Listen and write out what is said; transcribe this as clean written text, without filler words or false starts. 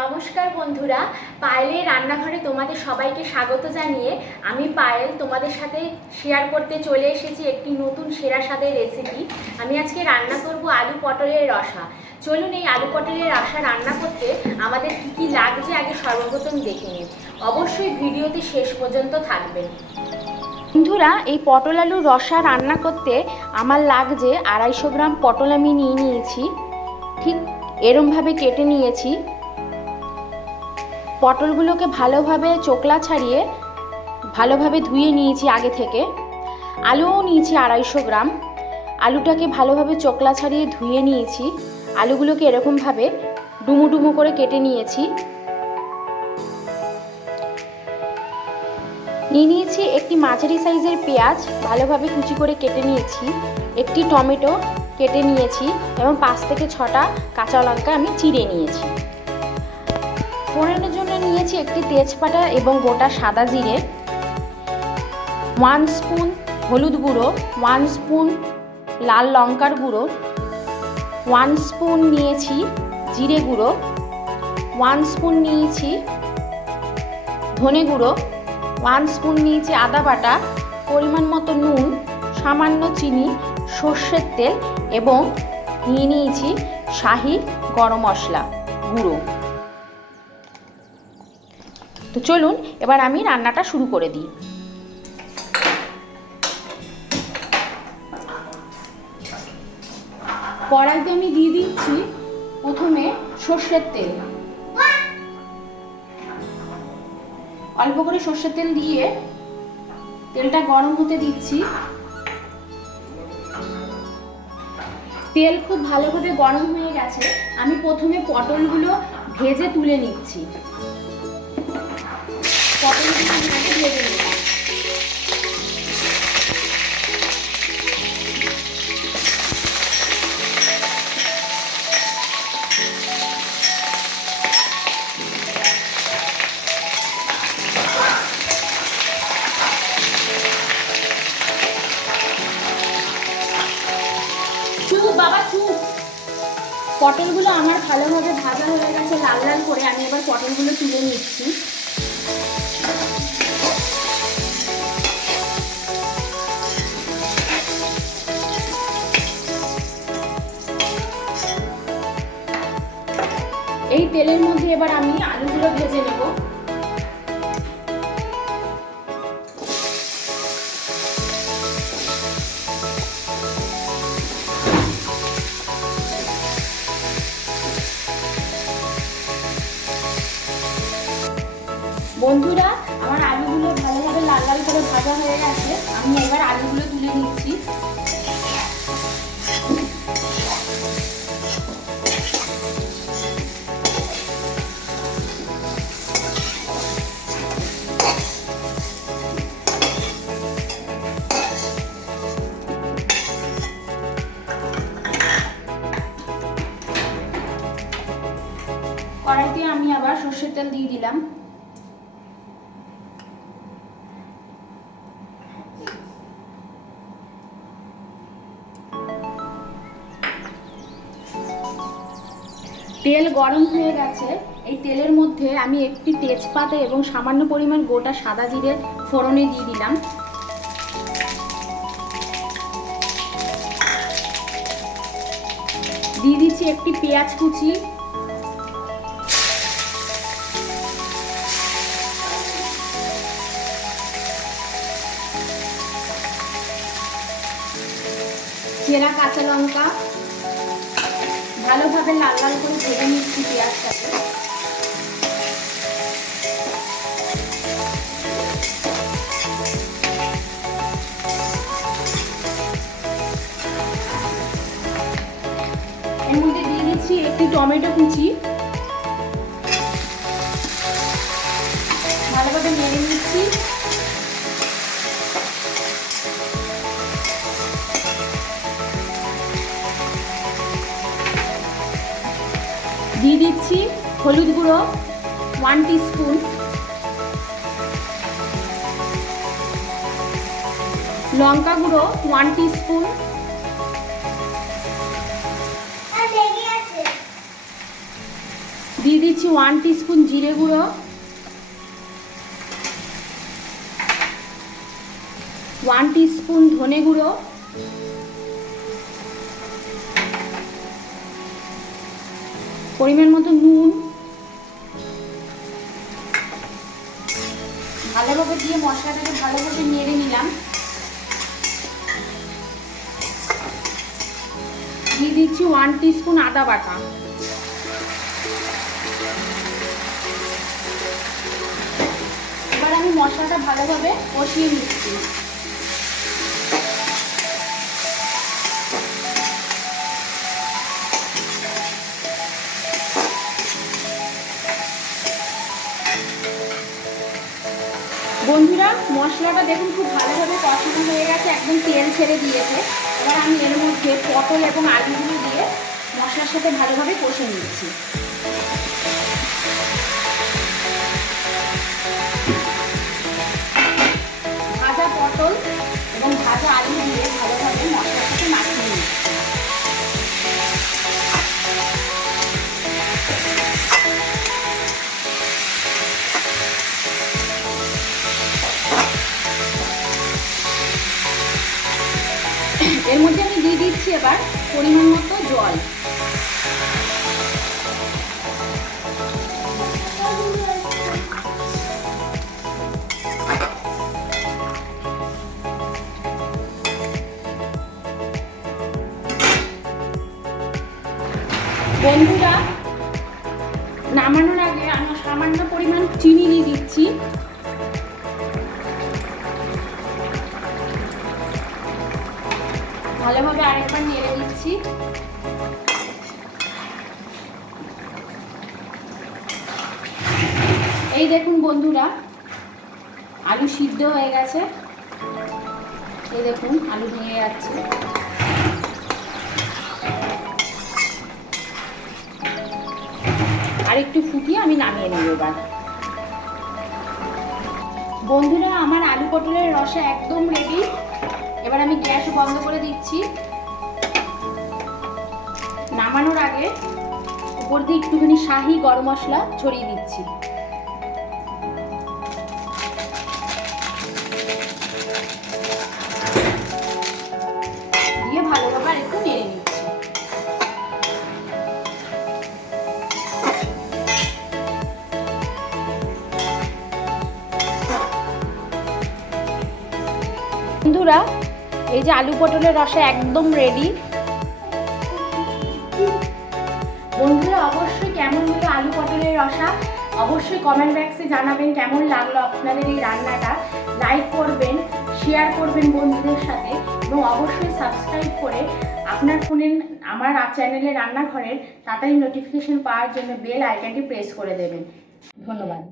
নমস্কার বন্ধুরা, পায়েলের রান্নাঘরে তোমাদের সবাইকে স্বাগত জানিয়ে আমি পায়েল তোমাদের সাথে শেয়ার করতে চলে এসেছি একটি নতুন সেরা স্বাদের রেসিপি। আমি আজকে রান্না করব আলু পটলের রসা। চলুন এই আলু পটলের রসা রান্না করতে আমাদের কী কী লাগছে আগে সর্বপ্রথম দেখে নিন। অবশ্যই ভিডিওতে শেষ পর্যন্ত থাকবেন। বন্ধুরা, এই পটল আলুর রসা রান্না করতে আমার লাগছে 250 গ্রাম পটল আমি নিয়ে নিয়েছি। ঠিক এরমভাবে কেটে নিয়েছি। পটলগুলোকে ভালোভাবে চোকলা ছাড়িয়ে ভালোভাবে ধুয়ে নিয়েছি আগে থেকে। আলুও নিয়েছি 250 গ্রাম। আলুটাকে ভালোভাবে চোকলা ছাড়িয়ে ধুয়ে নিয়েছি। আলুগুলোকে এরকমভাবে ডুমো ডুমো করে কেটে নিয়েছি। নিয়েছি একটি মাঝারি সাইজের পেঁয়াজ, ভালোভাবে কুচি করে কেটে নিয়েছি। একটি টমেটো কেটে নিয়েছি এবং 5 থেকে 6টা কাঁচা লঙ্কা আমি চিড়ে নিয়েছি। ফোড়নের জন্য নিয়েছি একটি তেজপাতা এবং গোটা সাদা জিরে, 1 স্পুন হলুদ গুঁড়ো, 1 স্পুন লাল লঙ্কার গুঁড়ো, 1 স্পুন নিয়েছি জিরে গুঁড়ো, 1 স্পুন নিয়েছি ধনে গুঁড়ো, 1 স্পুন নিয়েছি আদা বাটা, পরিমাণ মতো নুন, সামান্য চিনি, সর্ষের তেল এবং নিয়েছি শাহি গরম মশলা গুঁড়ো। তো চলুন এবার আমি রান্নাটা শুরু করে দিই। কড়াইতে আমি দিয়ে দিচ্ছি প্রথমে সর্ষের তেল। অল্প করে সর্ষের তেল দিয়ে তেলটা গরম হতে দিচ্ছি। তেল খুব ভালোভাবে গরম হয়ে গেছে। আমি প্রথমে পটলগুলো ভেজে তুলে নিচ্ছি। পটলগুলো আমি আগে ভেজে নিলাম। পটলগুলো আমার ভালোভাবে ভাজা হয়ে গেছে লাল লাল করে। আমি এবার পটলগুলো তুলে নিচ্ছি। এই তেলের মধ্যে এবার আমি আলুগুলো ভেজে নেব। বন্ধুরা, আমার আলুগুলো ভালোভাবে লাল লাল করে ভাজা হয়ে গেছে। আমি এবার আলুগুলো তুলে নিচ্ছি। কড়াইতে আমি আবার সর্ষের তেল দিয়ে দিলাম। তেল গরম হয়ে গেছে। এই তেলের মধ্যে আমি একটি তেজপাতা এবং সামান্য পরিমাণ গোটা সাদা জিরে ফোড়নে দিয়ে দিলাম। দিয়ে দিচ্ছি একটি পেঁয়াজ কুচি, চেরা কাঁচা লঙ্কা, ভালোভাবে লাল লাল করে ভেজে নিচ্ছি পেঁয়াজটাকে। এর মধ্যে দিয়ে দিচ্ছি একটি টমেটো কুচি, ভালোভাবে নেড়ে নিচ্ছি। দিয়ে দিচ্ছি হলুদ গুঁড়ো 1 টিস্পুন, লঙ্কা গুঁড়ো 1 টিস্পুন, দিয়ে দিচ্ছি 1 টিস্পুন জিরে গুঁড়ো, 1 টিস্পুন ধনে গুঁড়ো, পরিমাণ মতো নুন, ভালোভাবে দিয়ে মশলাটাকে ভালোভাবে নেড়ে নিলাম। দিয়ে দিচ্ছি 1 টিস্পুন আদা বাটা, এবার আমি মশলাটা ভালোভাবে কষিয়ে নিচ্ছি। বন্ধুরা মশলাটা দেখুন খুব ভালোভাবে কষানো হয়ে গেছে, একদম তেল ছেড়ে দিয়েছে। এবার আমি এর মধ্যে পটল এবং আলুগুলো দিয়ে মশলার সাথে ভালোভাবে কষে নিচ্ছি। ভাজা পটল এবং ভাজা আলু দিয়ে ভালোভাবে মশলার সাথে মাখিয়ে নিচ্ছি। এর মধ্যে আমি দিয়ে দিচ্ছি এবার পরিমাণ মতো জল। বন্ধুরা নামানোর আগে আমি সামান্য পরিমাণ চিনি দিয়ে দিচ্ছি। ভালোভাবে আরেকবার নেড়ে দিচ্ছি। এই দেখুন বন্ধুরা আলু সিদ্ধ হয়ে গেছে, এই দেখুন আলু ভেঙে যাচ্ছে। আর একটু ফুটিয়ে আমি নামিয়ে নেব এবার। বন্ধুরা আমার আলু পটলের রসা একদম রেডি। এবার আমি গ্যাস বন্ধ করে দিচ্ছি। নামানোর আগে উপর দিয়ে একটুখানি শাহি গরম মশলা ছড়িয়ে দিচ্ছি। দিয়ে ভালোভাবে আর একটু নেড়ে নিচ্ছি। বন্ধুরা এই যে আলু পটলের রসা একদম রেডি। বন্ধুরা অবশ্যই কেমন হলো আলু পটলের রসা অবশ্যই কমেন্ট বক্সে জানাবেন কেমন লাগলো আপনাদের এই রান্নাটা। লাইক করবেন, শেয়ার করবেন বন্ধুদের সাথে এবং অবশ্যই সাবস্ক্রাইব করে আপনার ফোনে আমার চ্যানেলে রান্নাঘরের তাড়াতাড়ি নোটিফিকেশন পাওয়ার জন্য বেল আইকনটি প্রেস করে দেবেন। ধন্যবাদ।